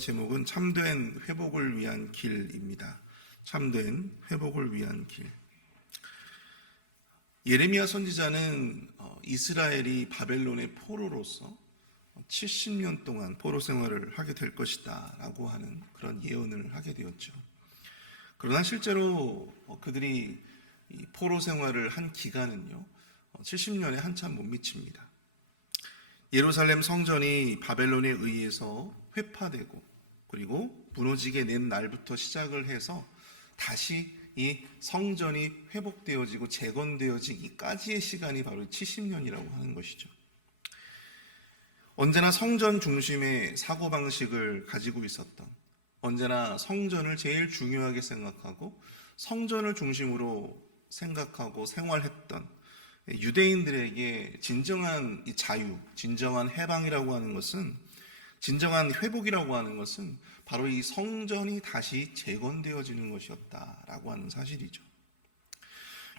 제목은 참된 회복을 위한 길입니다. 참된 회복을 위한 길. 예레미야 선지자는 이스라엘이 바벨론의 포로로서 70년 동안 포로 생활을 하게 될 것이다 라고 하는 그런 예언을 하게 되었죠. 그러나 실제로 그들이 이 포로 생활을 한 기간은요 70년에 한참 못 미칩니다. 예루살렘 성전이 바벨론에 의해서 회파되고 그리고 무너지게 낸 날부터 시작을 해서 다시 이 성전이 회복되어지고 재건되어지기까지의 시간이 바로 70년이라고 하는 것이죠. 언제나 성전 중심의 사고방식을 가지고 있었던, 언제나 성전을 제일 중요하게 생각하고 성전을 중심으로 생각하고 생활했던 유대인들에게 진정한 이 자유, 진정한 해방이라고 하는 것은, 진정한 회복이라고 하는 것은 바로 이 성전이 다시 재건되어지는 것이었다라고 하는 사실이죠.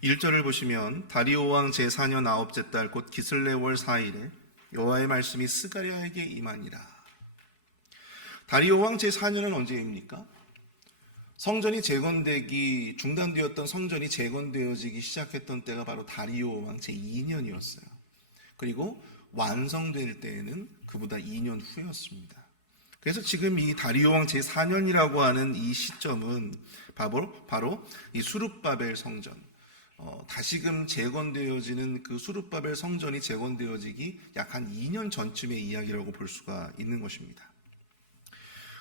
1절을 보시면 다리오 왕 제4년 9째 달 곧 기슬레월 4일에 여호와의 말씀이 스가랴에게 임하니라. 다리오 왕 제4년은 언제입니까? 성전이 재건되기 중단되었던 성전이 재건되어지기 시작했던 때가 바로 다리오 왕 제2년이었어요. 그리고 완성될 때에는 그보다 2년 후였습니다. 그래서 지금 이 다리오 왕 제4년이라고 하는 이 시점은 바로 이 수룹바벨 성전, 다시금 재건되어지는 그 수룹바벨 성전이 재건되어지기 약 한 2년 전쯤의 이야기라고 볼 수가 있는 것입니다.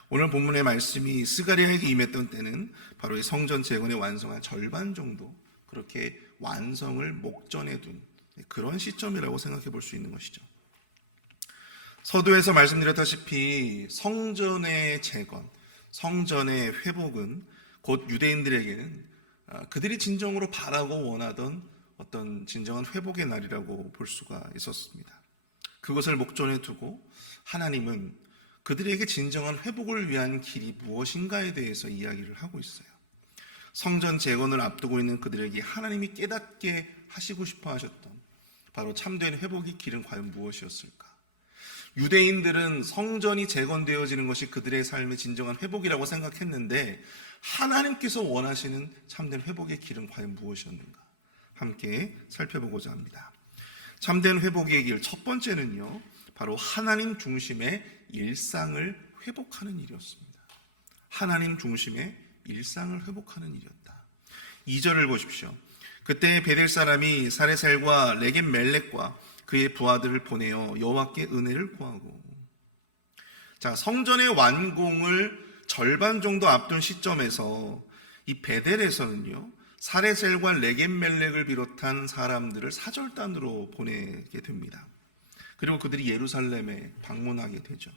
오늘 본문의 말씀이 스가랴에게 임했던 때는 바로 이 성전 재건의 완성한 절반 정도 그렇게 완성을 목전에 둔 그런 시점이라고 생각해 볼 수 있는 것이죠. 서두에서 말씀드렸다시피 성전의 재건, 성전의 회복은 곧 유대인들에게는 그들이 진정으로 바라고 원하던 어떤 진정한 회복의 날이라고 볼 수가 있었습니다. 그것을 목전에 두고 하나님은 그들에게 진정한 회복을 위한 길이 무엇인가에 대해서 이야기를 하고 있어요. 성전 재건을 앞두고 있는 그들에게 하나님이 깨닫게 하시고 싶어 하셨던 바로 참된 회복의 길은 과연 무엇이었을까? 유대인들은 성전이 재건되어지는 것이 그들의 삶의 진정한 회복이라고 생각했는데 하나님께서 원하시는 참된 회복의 길은 과연 무엇이었는가? 함께 살펴보고자 합니다. 참된 회복의 길 첫 번째는요, 바로 하나님 중심의 일상을 회복하는 일이었습니다. 하나님 중심의 일상을 회복하는 일이었다. 2절을 보십시오. 그때 베델 사람이 사레셀과 레겜 멜렉과 그의 부하들을 보내어 여호와께 은혜를 구하고, 자, 성전의 완공을 절반 정도 앞둔 시점에서 이 베델에서는요 사레셀과 레겜 멜렉을 비롯한 사람들을 사절단으로 보내게 됩니다. 그리고 그들이 예루살렘에 방문하게 되죠.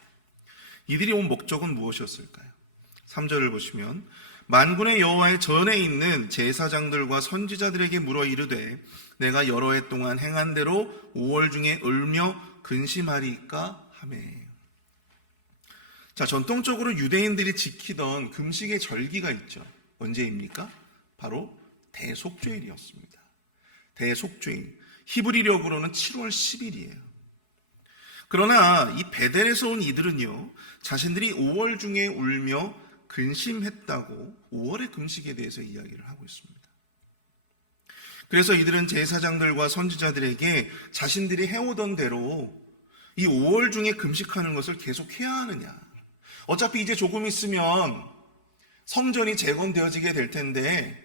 이들이 온 목적은 무엇이었을까요? 3절을 보시면 만군의 여호와의 전에 있는 제사장들과 선지자들에게 물어 이르되 내가 여러 해 동안 행한 대로 5월 중에 울며 근심하리이까 하매. 자, 전통적으로 유대인들이 지키던 금식의 절기가 있죠. 언제입니까? 바로 대속죄일이었습니다. 대속죄일, 히브리력으로는 7월 10일이에요. 그러나 이 베델에서 온 이들은요 자신들이 5월 중에 울며 근심했다고 5월의 금식에 대해서 이야기를 하고 있습니다. 그래서 이들은 제사장들과 선지자들에게 자신들이 해오던 대로 이 5월 중에 금식하는 것을 계속 해야 하느냐, 어차피 이제 조금 있으면 성전이 재건되어지게 될 텐데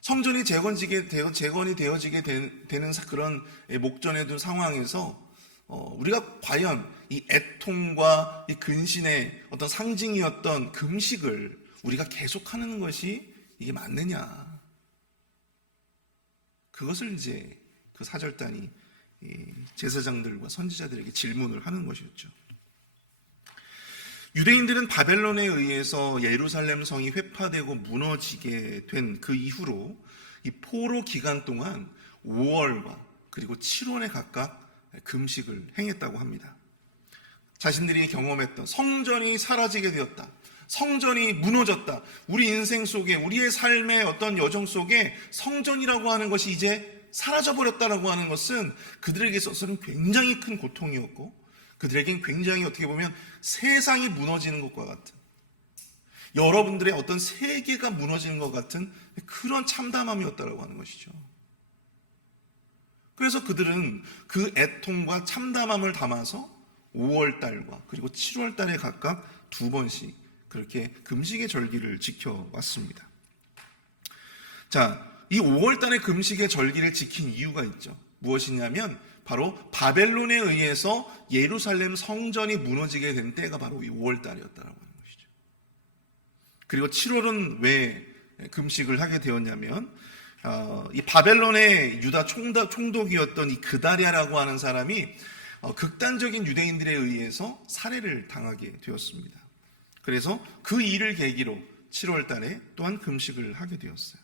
성전이 재건이 되어지게 되는 그런 목전에 둔 상황에서 우리가 과연 이 애통과 이 근신의 어떤 상징이었던 금식을 우리가 계속하는 것이 이게 맞느냐, 그것을 이제 그 사절단이 제사장들과 선지자들에게 질문을 하는 것이었죠. 유대인들은 바벨론에 의해서 예루살렘 성이 회파되고 무너지게 된 그 이후로 이 포로 기간 동안 5월과 그리고 7월에 각각 금식을 행했다고 합니다. 자신들이 경험했던 성전이 사라지게 되었다, 성전이 무너졌다, 우리 인생 속에 우리의 삶의 어떤 여정 속에 성전이라고 하는 것이 이제 사라져버렸다라고 하는 것은 그들에게 있어서는 굉장히 큰 고통이었고 그들에겐 굉장히 어떻게 보면 세상이 무너지는 것과 같은, 여러분들의 어떤 세계가 무너지는 것 같은 그런 참담함이었다라고 하는 것이죠. 그래서 그들은 그 애통과 참담함을 담아서 5월달과 그리고 7월달에 각각 2번씩 그렇게 금식의 절기를 지켜왔습니다. 자, 이 5월달의 금식의 절기를 지킨 이유가 있죠. 무엇이냐면 바로 바벨론에 의해서 예루살렘 성전이 무너지게 된 때가 바로 이 5월달이었다라고 하는 것이죠. 그리고 7월은 왜 금식을 하게 되었냐면 이 바벨론의 유다 총독이었던 이 그다랴라고 하는 사람이 극단적인 유대인들에 의해서 살해를 당하게 되었습니다. 그래서 그 일을 계기로 7월 달에 또한 금식을 하게 되었어요.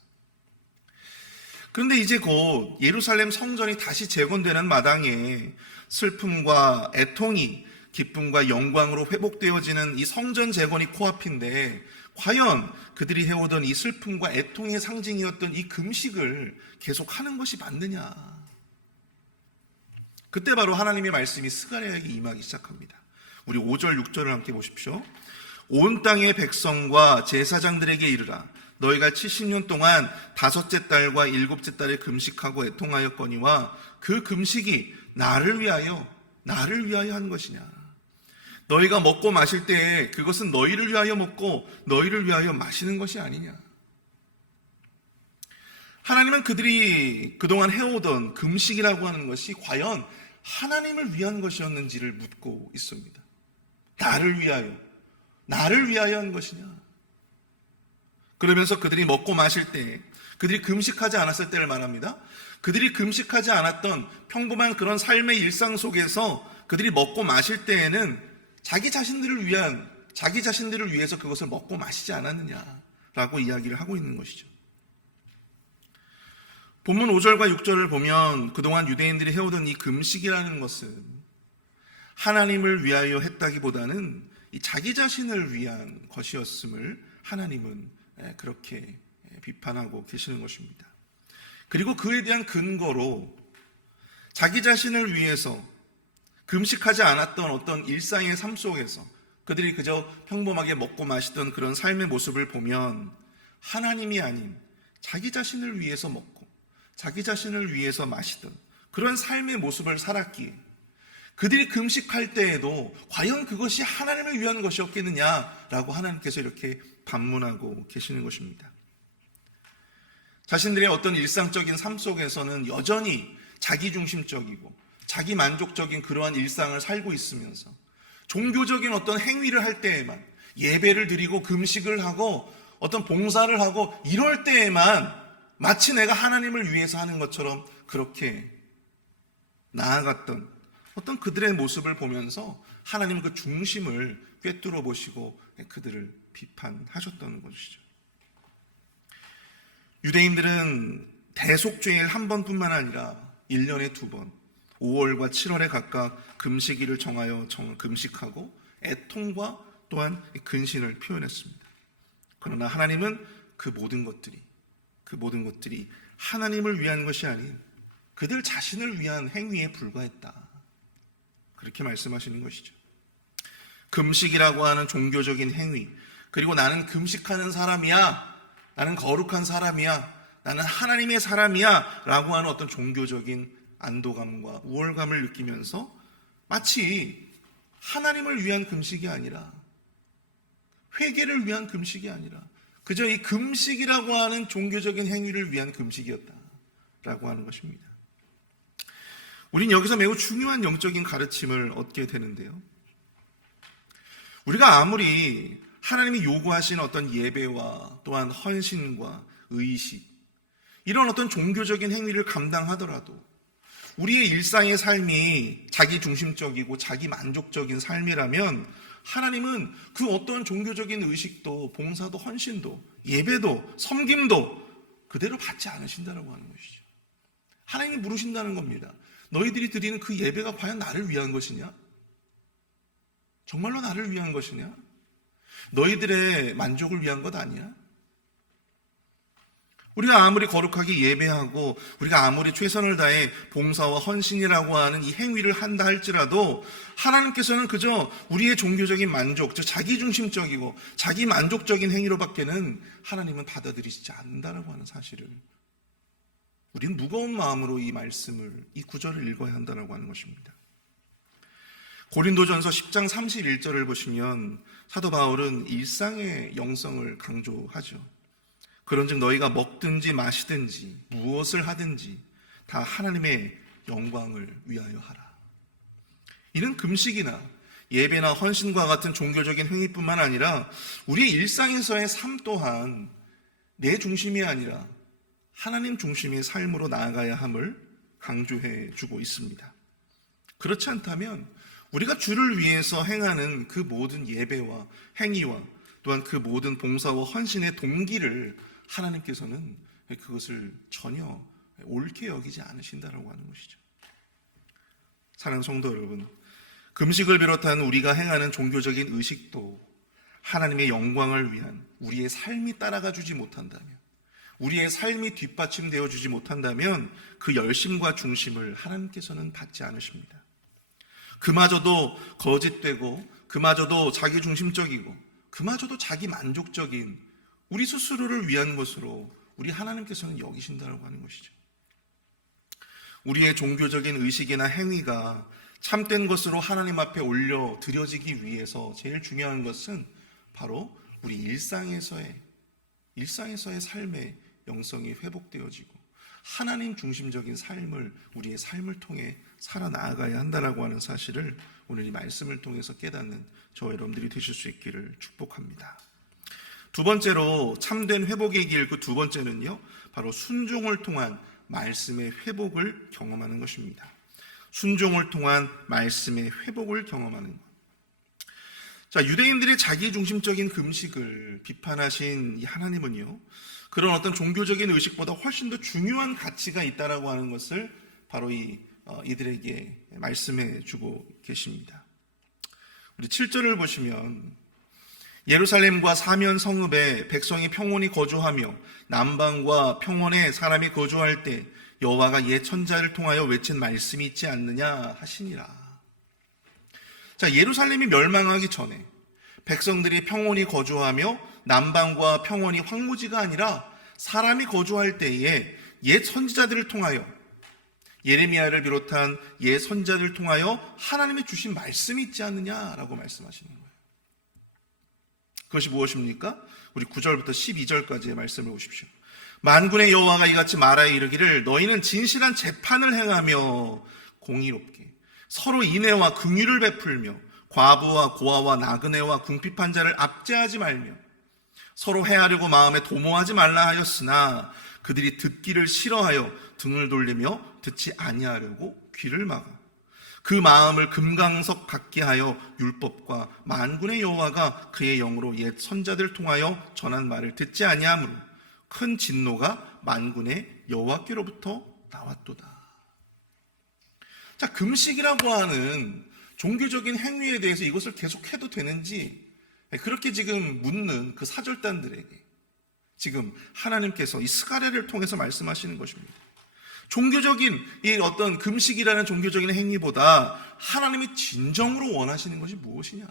그런데 이제 곧 예루살렘 성전이 다시 재건되는 마당에 슬픔과 애통이 기쁨과 영광으로 회복되어지는 이 성전 재건이 코앞인데, 과연 그들이 해오던 이 슬픔과 애통의 상징이었던 이 금식을 계속하는 것이 맞느냐? 그때 바로 하나님의 말씀이 스가랴에게 임하기 시작합니다. 우리 5절 6절을 함께 보십시오. 온 땅의 백성과 제사장들에게 이르라. 너희가 70년 동안 5째 달과 7째 달에 금식하고 애통하였거니와 그 금식이 나를 위하여 한 것이냐? 너희가 먹고 마실 때에 그것은 너희를 위하여 먹고 너희를 위하여 마시는 것이 아니냐? 하나님은 그들이 그동안 해오던 금식이라고 하는 것이 과연 하나님을 위한 것이었는지를 묻고 있습니다. 나를 위하여 한 것이냐? 그러면서 그들이 먹고 마실 때, 그들이 금식하지 않았을 때를 말합니다. 그들이 금식하지 않았던 평범한 그런 삶의 일상 속에서 그들이 먹고 마실 때에는 자기 자신들을 위해서 그것을 먹고 마시지 않았느냐라고 이야기를 하고 있는 것이죠. 본문 5절과 6절을 보면 그동안 유대인들이 해오던 이 금식이라는 것은 하나님을 위하여 했다기보다는 이 자기 자신을 위한 것이었음을 하나님은 그렇게 비판하고 계시는 것입니다. 그리고 그에 대한 근거로 자기 자신을 위해서 금식하지 않았던 어떤 일상의 삶 속에서 그들이 그저 평범하게 먹고 마시던 그런 삶의 모습을 보면 하나님이 아닌 자기 자신을 위해서 먹고 자기 자신을 위해서 마시던 그런 삶의 모습을 살았기에 그들이 금식할 때에도 과연 그것이 하나님을 위한 것이었겠느냐라고 하나님께서 이렇게 반문하고 계시는 것입니다. 자신들의 어떤 일상적인 삶 속에서는 여전히 자기중심적이고 자기 만족적인 그러한 일상을 살고 있으면서 종교적인 어떤 행위를 할 때에만, 예배를 드리고 금식을 하고 어떤 봉사를 하고 이럴 때에만 마치 내가 하나님을 위해서 하는 것처럼 그렇게 나아갔던 어떤 그들의 모습을 보면서 하나님은 그 중심을 꿰뚫어 보시고 그들을 비판하셨다는 것이죠. 유대인들은 대속죄일 한 번뿐만 아니라 1년에 2번 5월과 7월에 각각 금식일을 정하여 금식하고 애통과 또한 근신을 표현했습니다. 그러나 하나님은 그 모든 것들이 하나님을 위한 것이 아닌 그들 자신을 위한 행위에 불과했다. 그렇게 말씀하시는 것이죠. 금식이라고 하는 종교적인 행위, 그리고 나는 금식하는 사람이야, 나는 거룩한 사람이야, 나는 하나님의 사람이야 라고 하는 어떤 종교적인 안도감과 우월감을 느끼면서 마치 하나님을 위한 금식이 아니라, 회개를 위한 금식이 아니라 그저 이 금식이라고 하는 종교적인 행위를 위한 금식이었다라고 하는 것입니다. 우린 여기서 매우 중요한 영적인 가르침을 얻게 되는데요. 우리가 아무리 하나님이 요구하신 어떤 예배와 또한 헌신과 의식, 이런 어떤 종교적인 행위를 감당하더라도 우리의 일상의 삶이 자기 중심적이고 자기 만족적인 삶이라면 하나님은 그 어떤 종교적인 의식도 봉사도 헌신도 예배도 섬김도 그대로 받지 않으신다라고 하는 것이죠. 하나님이 물으신다는 겁니다. 너희들이 드리는 그 예배가 과연 나를 위한 것이냐? 정말로 나를 위한 것이냐? 너희들의 만족을 위한 것 아니야? 우리가 아무리 거룩하게 예배하고 우리가 아무리 최선을 다해 봉사와 헌신이라고 하는 이 행위를 한다 할지라도 하나님께서는 그저 우리의 종교적인 만족, 즉 자기중심적이고 자기 만족적인 행위로밖에는 하나님은 받아들이시지 않는다라고 하는 사실을 우리는 무거운 마음으로 이 말씀을, 이 구절을 읽어야 한다라고 하는 것입니다. 고린도전서 10장 31절을 보시면 사도 바울은 일상의 영성을 강조하죠. 그런즉 너희가 먹든지 마시든지 무엇을 하든지 다 하나님의 영광을 위하여 하라. 이는 금식이나 예배나 헌신과 같은 종교적인 행위뿐만 아니라 우리의 일상에서의 삶 또한 내 중심이 아니라 하나님 중심의 삶으로 나아가야 함을 강조해 주고 있습니다. 그렇지 않다면 우리가 주를 위해서 행하는 그 모든 예배와 행위와 또한 그 모든 봉사와 헌신의 동기를 하나님께서는 그것을 전혀 옳게 여기지 않으신다라고 하는 것이죠. 사랑하는 성도 여러분, 금식을 비롯한 우리가 행하는 종교적인 의식도 하나님의 영광을 위한 우리의 삶이 따라가 주지 못한다면, 우리의 삶이 뒷받침되어 주지 못한다면 그 열심과 중심을 하나님께서는 받지 않으십니다. 그마저도 거짓되고 그마저도 자기중심적이고 그마저도 자기 만족적인 우리 스스로를 위한 것으로 우리 하나님께서는 여기신다라고 하는 것이죠. 우리의 종교적인 의식이나 행위가 참된 것으로 하나님 앞에 올려 드려지기 위해서 제일 중요한 것은 바로 우리 일상에서의 삶의 영성이 회복되어지고 하나님 중심적인 삶을 우리의 삶을 통해 살아나가야 한다라고 하는 사실을 오늘 이 말씀을 통해서 깨닫는 저와 여러분들이 되실 수 있기를 축복합니다. 두 번째로 참된 회복의 길, 그 두 번째는요, 바로 순종을 통한 말씀의 회복을 경험하는 것입니다. 순종을 통한 말씀의 회복을 경험하는 것. 자, 유대인들의 자기중심적인 금식을 비판하신 이 하나님은요, 그런 어떤 종교적인 의식보다 훨씬 더 중요한 가치가 있다라고 하는 것을 바로 이들에게 말씀해 주고 계십니다. 우리 7절을 보시면 예루살렘과 사면 성읍에 백성이 평온히 거주하며 남방과 평원에 사람이 거주할 때 여호와가 옛 선지자를 통하여 외친 말씀이 있지 않느냐 하시니라. 자, 예루살렘이 멸망하기 전에 백성들이 평온히 거주하며 남방과 평원이 황무지가 아니라 사람이 거주할 때에 옛 선지자들을 통하여, 예레미야를 비롯한 옛 선지자들을 통하여 하나님이 주신 말씀이 있지 않느냐라고 말씀하시는 거예요. 그것이 무엇입니까? 우리 9절부터 12절까지의 말씀을 보십시오. 만군의 여호와가 이같이 말하여 이르기를 너희는 진실한 재판을 행하며 공의롭게 서로 인애와 긍휼을 베풀며 과부와 고아와 나그네와 궁핍한 자를 압제하지 말며 서로 해하려고 마음에 도모하지 말라 하였으나 그들이 듣기를 싫어하여 등을 돌리며 듣지 아니하려고 귀를 막아 그 마음을 금강석 같게 하여 율법과 만군의 여호와가 그의 영으로 옛 선자들 통하여 전한 말을 듣지 아니하므로 큰 진노가 만군의 여호와께로부터 나왔도다. 자, 금식이라고 하는 종교적인 행위에 대해서 이것을 계속해도 되는지 그렇게 지금 묻는 그 사절단들에게 지금 하나님께서 이 스가랴를 통해서 말씀하시는 것입니다. 종교적인 이 어떤 금식이라는 종교적인 행위보다 하나님이 진정으로 원하시는 것이 무엇이냐?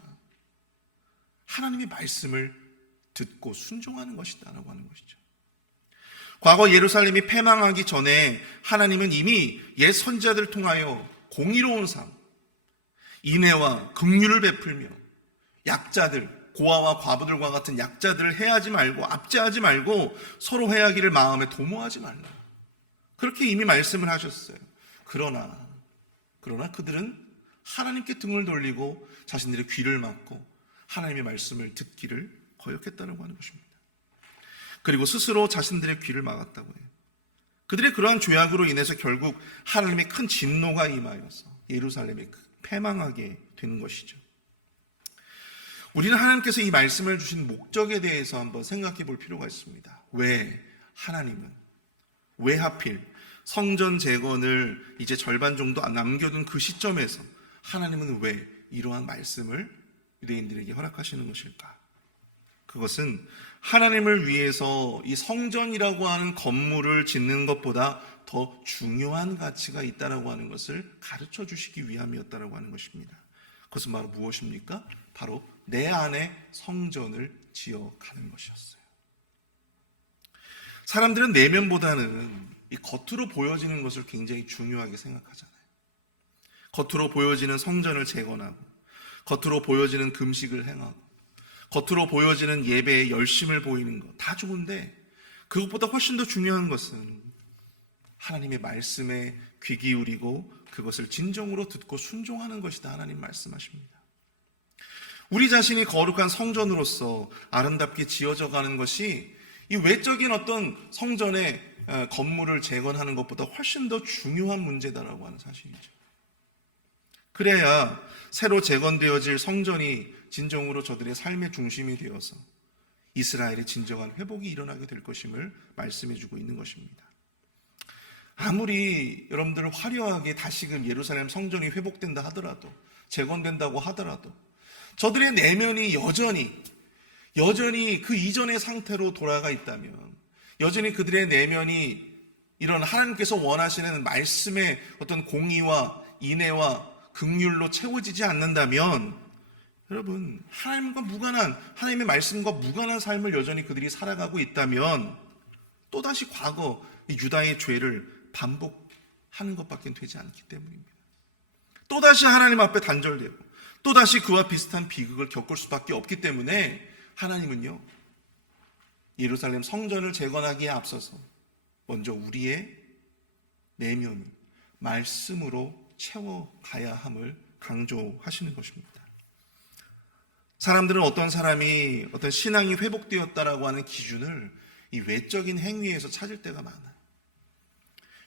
하나님의 말씀을 듣고 순종하는 것이다라고 하는 것이죠. 과거 예루살렘이 패망하기 전에 하나님은 이미 옛 선지자들을 통하여 공의로운 삶, 인애와 긍휼을 베풀며 약자들, 고아와 과부들과 같은 약자들을 해하지 말고 압제하지 말고 서로 해하기를 마음에 도모하지 말라. 그렇게 이미 말씀을 하셨어요. 그러나 그들은 하나님께 등을 돌리고 자신들의 귀를 막고 하나님의 말씀을 듣기를 거역했다고 하는 것입니다. 그리고 스스로 자신들의 귀를 막았다고 해요. 그들의 그러한 죄악으로 인해서 결국 하나님의 큰 진노가 임하여서 예루살렘이 패망하게 되는 것이죠. 우리는 하나님께서 이 말씀을 주신 목적에 대해서 한번 생각해 볼 필요가 있습니다. 왜 하필 성전 재건을 이제 절반 정도 남겨둔 그 시점에서 하나님은 왜 이러한 말씀을 유대인들에게 허락하시는 것일까? 그것은 하나님을 위해서 이 성전이라고 하는 건물을 짓는 것보다 더 중요한 가치가 있다라고 하는 것을 가르쳐 주시기 위함이었다라고 하는 것입니다. 그것은 바로 무엇입니까? 바로 내 안에 성전을 지어가는 것이었어요. 사람들은 내면보다는 이 겉으로 보여지는 것을 굉장히 중요하게 생각하잖아요. 겉으로 보여지는 성전을 재건하고, 겉으로 보여지는 금식을 행하고, 겉으로 보여지는 예배에 열심을 보이는 것 다 좋은데, 그것보다 훨씬 더 중요한 것은 하나님의 말씀에 귀 기울이고 그것을 진정으로 듣고 순종하는 것이다, 하나님 말씀하십니다. 우리 자신이 거룩한 성전으로서 아름답게 지어져 가는 것이 이 외적인 어떤 성전의 건물을 재건하는 것보다 훨씬 더 중요한 문제다라고 하는 사실이죠. 그래야 새로 재건되어질 성전이 진정으로 저들의 삶의 중심이 되어서 이스라엘의 진정한 회복이 일어나게 될 것임을 말씀해주고 있는 것입니다. 아무리 여러분들 화려하게 다시금 예루살렘 성전이 회복된다 하더라도, 재건된다고 하더라도 저들의 내면이 여전히 그 이전의 상태로 돌아가 있다면, 여전히 그들의 내면이 이런 하나님께서 원하시는 말씀의 어떤 공의와 인애와 긍휼로 채워지지 않는다면, 여러분, 하나님의 말씀과 무관한 삶을 여전히 그들이 살아가고 있다면 또다시 과거 유다의 죄를 반복하는 것밖에 되지 않기 때문입니다. 또다시 하나님 앞에 단절되고 또다시 그와 비슷한 비극을 겪을 수밖에 없기 때문에 하나님은요, 예루살렘 성전을 재건하기에 앞서서 먼저 우리의 내면을 말씀으로 채워가야 함을 강조하시는 것입니다. 사람들은 어떤 사람이 어떤 신앙이 회복되었다라고 하는 기준을 이 외적인 행위에서 찾을 때가 많아요.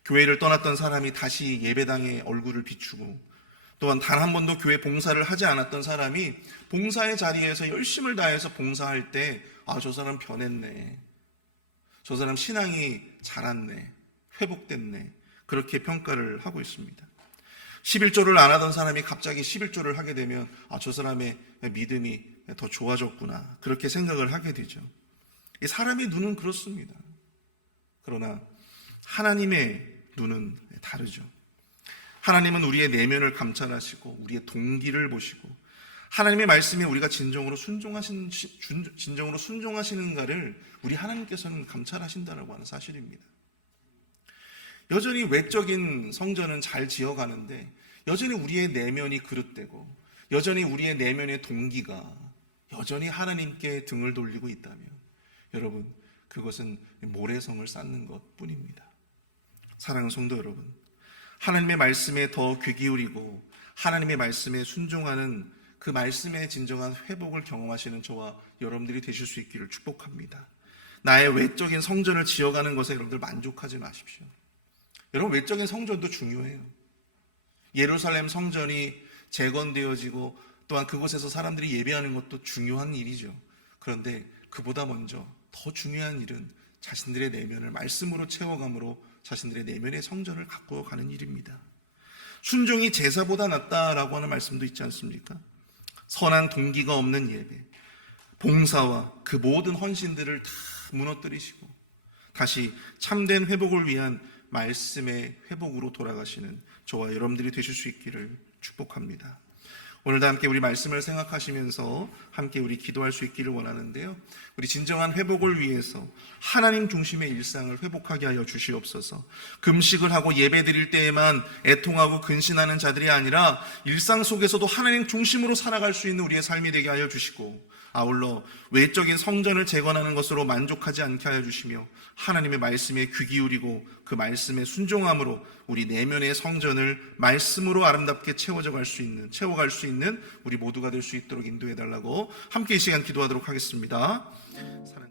교회를 떠났던 사람이 다시 예배당에 얼굴을 비추고, 또한 단 한 번도 교회 봉사를 하지 않았던 사람이 봉사의 자리에서 열심을 다해서 봉사할 때, 저 사람 변했네, 저 사람 신앙이 자랐네, 회복됐네, 그렇게 평가를 하고 있습니다. 11조를 안 하던 사람이 갑자기 11조를 하게 되면 저 사람의 믿음이 더 좋아졌구나, 그렇게 생각을 하게 되죠. 이 사람의 눈은 그렇습니다. 그러나 하나님의 눈은 다르죠. 하나님은 우리의 내면을 감찰하시고 우리의 동기를 보시고 하나님의 말씀에 우리가 진정으로 순종하시는가를 우리 하나님께서는 감찰하신다라고 하는 사실입니다. 여전히 외적인 성전은 잘 지어가는데 여전히 우리의 내면이 그릇되고 여전히 우리의 내면의 동기가 여전히 하나님께 등을 돌리고 있다면, 여러분, 그것은 모래성을 쌓는 것뿐입니다. 사랑하는 성도 여러분, 하나님의 말씀에 더 귀 기울이고 하나님의 말씀에 순종하는 그 말씀의 진정한 회복을 경험하시는 저와 여러분들이 되실 수 있기를 축복합니다. 나의 외적인 성전을 지어가는 것에 여러분들 만족하지 마십시오. 여러분, 외적인 성전도 중요해요. 예루살렘 성전이 재건되어지고 또한 그곳에서 사람들이 예배하는 것도 중요한 일이죠. 그런데 그보다 먼저 더 중요한 일은 자신들의 내면을 말씀으로 채워감으로 자신들의 내면의 성전을 가꾸어 가는 일입니다. 순종이 제사보다 낫다라고 하는 말씀도 있지 않습니까? 선한 동기가 없는 예배, 봉사와 그 모든 헌신들을 다 무너뜨리시고 다시 참된 회복을 위한 말씀의 회복으로 돌아가시는 저와 여러분들이 되실 수 있기를 축복합니다. 오늘도 함께 우리 말씀을 생각하시면서 함께 우리 기도할 수 있기를 원하는데요, 우리 진정한 회복을 위해서 하나님 중심의 일상을 회복하게 하여 주시옵소서. 금식을 하고 예배 드릴 때에만 애통하고 근신하는 자들이 아니라 일상 속에서도 하나님 중심으로 살아갈 수 있는 우리의 삶이 되게 하여 주시고, 아울러 외적인 성전을 재건하는 것으로 만족하지 않게 하여 주시며 하나님의 말씀에 귀 기울이고 그 말씀에 순종함으로 우리 내면의 성전을 말씀으로 아름답게 채워갈 수 있는 우리 모두가 될 수 있도록 인도해 달라고 함께 이 시간 기도하도록 하겠습니다. 사랑...